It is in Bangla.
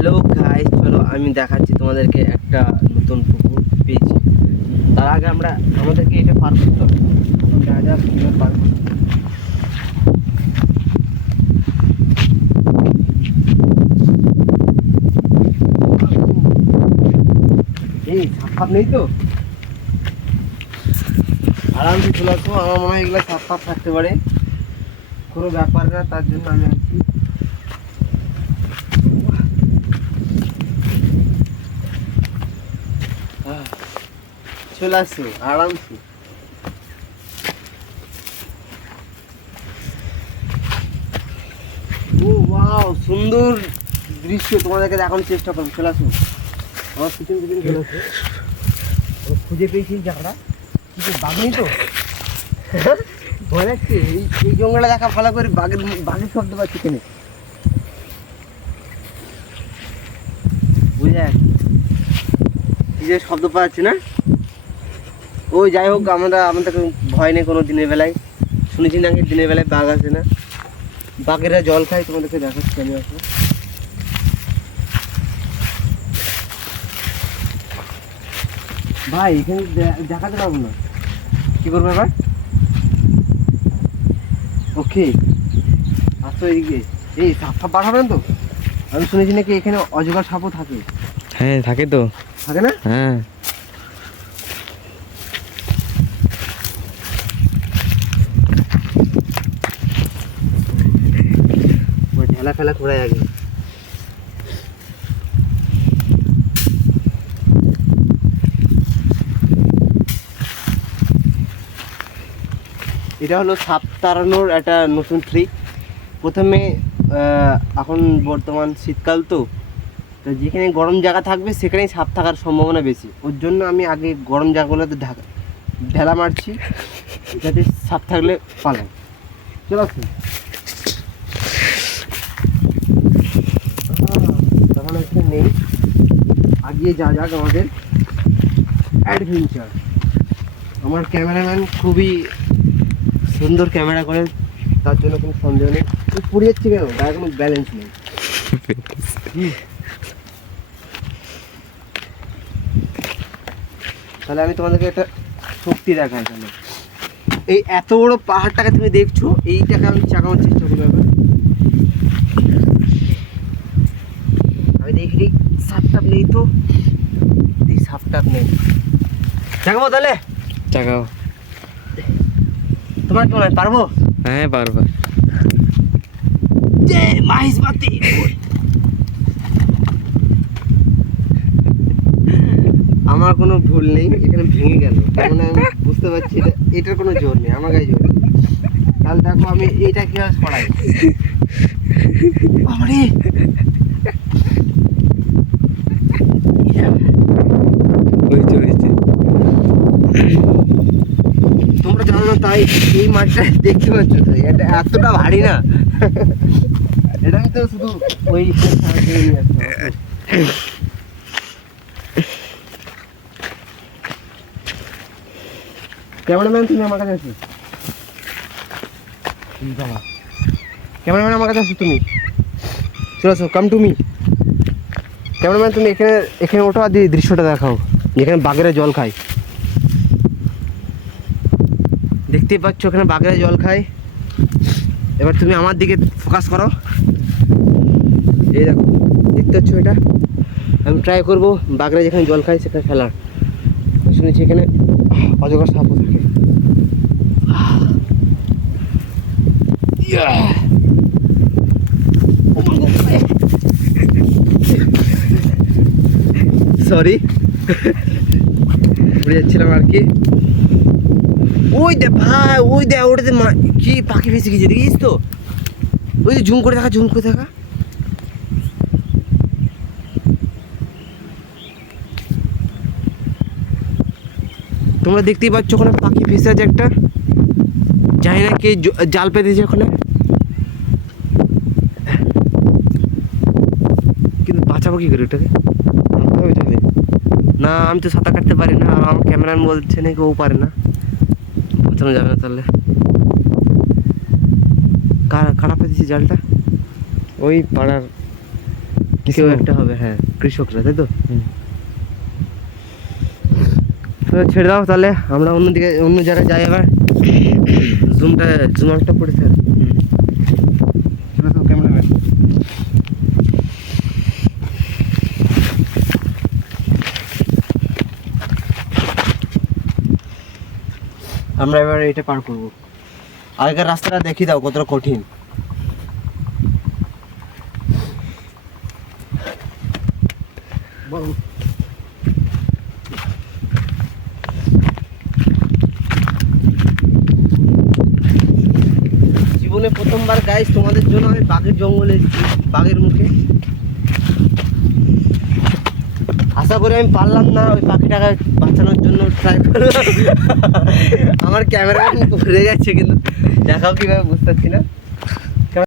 হ্যালো গাইস, চলো আমি দেখাচ্ছি তোমাদেরকে একটা নতুন পুকুর পেয়েছি। তার আগে আমাদেরকে এটা পার করতে হবে। এখন দেখা যাক কীভাবে পার করতে হবে। এই সাপ নেই তো, আরামসে চলে আসবো। আমার মনে হয় এগুলো সাপ থাকতে পারে, কোনো ব্যাপার না। তার জন্য আমি আছি। চলে আসছো আরামসে। ও ওয়াও, সুন্দর দৃশ্য তোমাদেরকে দেখানোর চেষ্টা করবো। চলে আসো আমার পিছন পিছন চলে আসো। খুঁজে পেয়েছি জায়গাটা, কিন্তু বাঘ নেই তো। ভয় লাগছে এই জঙ্গলটা দেখা ভালো করে। বাঘের শব্দ পাচ্ছি কেন বুঝে কি যে শব্দ পাওয়া যাচ্ছে না। ওই যাই হোক, আমাদের ভয় নেই কোনো। দিনের বেলায় শুনেছি নাকি দিনের বেলায় বাঘ আসে না, বাঘেরা জল খায়। তোমাদেরকে দেখাচ্ছি আমি। আসো ভাই, এখানে দেখাতে পারবো না, কি করবো এবার? ওকে আসো এইদিকে। এই সাপ পাঠাবেন তো? আমি শুনেছি নাকি এখানে অজগর সাপও থাকে। হ্যাঁ থাকে তো। থাকে না? হ্যাঁ ওই ঢেলা ফেলা করে আগে। এটা হলো সাপ তাড়ানোর একটা নতুন ট্রিক। প্রথমে এখন বর্তমান শীতকাল তো, তো যেখানে গরম জায়গা থাকবে সেখানেই সাপ থাকার সম্ভাবনা বেশি। ওর জন্য আমি আগে গরম জায়গাগুলোতে ঢেলা মারছি, যাতে সাপ থাকলে পালায়। চলো আসুন। তখন হচ্ছে নেই, আগিয়ে যা যাক আমাদের অ্যাডভেঞ্চার। আমার ক্যামেরাম্যান খুবই সুন্দর ক্যামেরা করে, তার জন্য কোনো সন্দেহ নেই। পুড়ে যাচ্ছে কেন? গায়ে কোনো ব্যালেন্স নেই। তাহলে আমি তোমাদেরকে একটা শক্তি দেখাই। তাহলে এই এত বড় পাহাড়টাকে তুমি দেখছো, এইটাকে আমি চাকানোর চেষ্টা করি। আমি দেখি সাপটাপ নেই তো, এই সাপটাপ নেই। চাকাবো তাহলে? চাকাও। তোমার কি মনে হয় পারবো? হ্যাঁ পারবা। মাহিসমাতি আমার কোনো ভুল নেই, এখানে ভেঙে গেল। মানে আমি বুঝতে পারছি এটার কোনো জোর নেই, আমার গায়ে জোর। তাহলে দেখো আমি এইটা কিভাবে সরাই। বাবারে, তোমরা জানো না তাই এই মাছটা দেখতে পাচ্ছ তো, এটা এতটা ভারী না। এটা আমি তো শুধু ওই ক্যামেরাম্যান, তুমি আমার কাছে আছো? ক্যামেরাম্যান আমার কাছে আছো তুমি? চলে আসো, কাম টু মি। ক্যামেরাম্যান তুমি এখানে ওঠো আর দৃশ্যটা দেখাও, যেখানে বাঘেরা জল খায়। দেখতেই পাচ্ছ ওখানে বাঘেরা জল খায়। এবার তুমি আমার দিকে ফোকাস করো। এই দেখো, দেখতে পাচ্ছ এটা? আমি ট্রাই করবো বাঘেরা যেখানে জল খায় সেখানে ফেলার। শুনেছি এখানে অজগর সাপও থাকে। সরি, উড়ে যাচ্ছিলাম আর কি। ওই দে ভাই, ওই দে, ওটাতে কি পাখি ফেসে গেছে, দেখিস তো? ওই যে ঝুম করে দেখা, ঝুম করে দেখা। তোমরা দেখতেই পাচ্ছ ওখানে পাখি ফেসে আছে একটা। জানি না কে জাল পেতেছে ওখানে, কিন্তু বাঁচাবো কি করে ওটাকে? না, আমি তো সাঁতার কাটতে পারি না, আর আমার ক্যামেরাম্যান বলছে নাকি ও পারে না। বাঁচানো যাবে না তাহলে। কারা পেতেছি জালটা? ওই পাড়ার কেউ একটা হবে, হ্যাঁ, কৃষকরা, তাই তো? হুম। তো ছেড়ে দাও তাহলে, আমরা অন্যদিকে অন্য জায়গায় যাই এবার। জুম আউটটা করে স্যার, চলো তো ক্যামেরাম্যান। আমরা এবার এটা পার করব। আগেকার রাস্তাটা দেখিয়ে দাও কতটা কঠিন। জীবনে প্রথমবার গাইস তোমাদের জন্য আমি বাঘের জঙ্গলে এসেছি, বাঘের মুখে। আশা করি আমি পারলাম না ওই পাখিটাকে বাঁচানোর জন্য ট্রাই করলাম। আমার ক্যামেরা পড়ে যাচ্ছে, কিন্তু দেখাও কিভাবে বুঝতে পারছি না।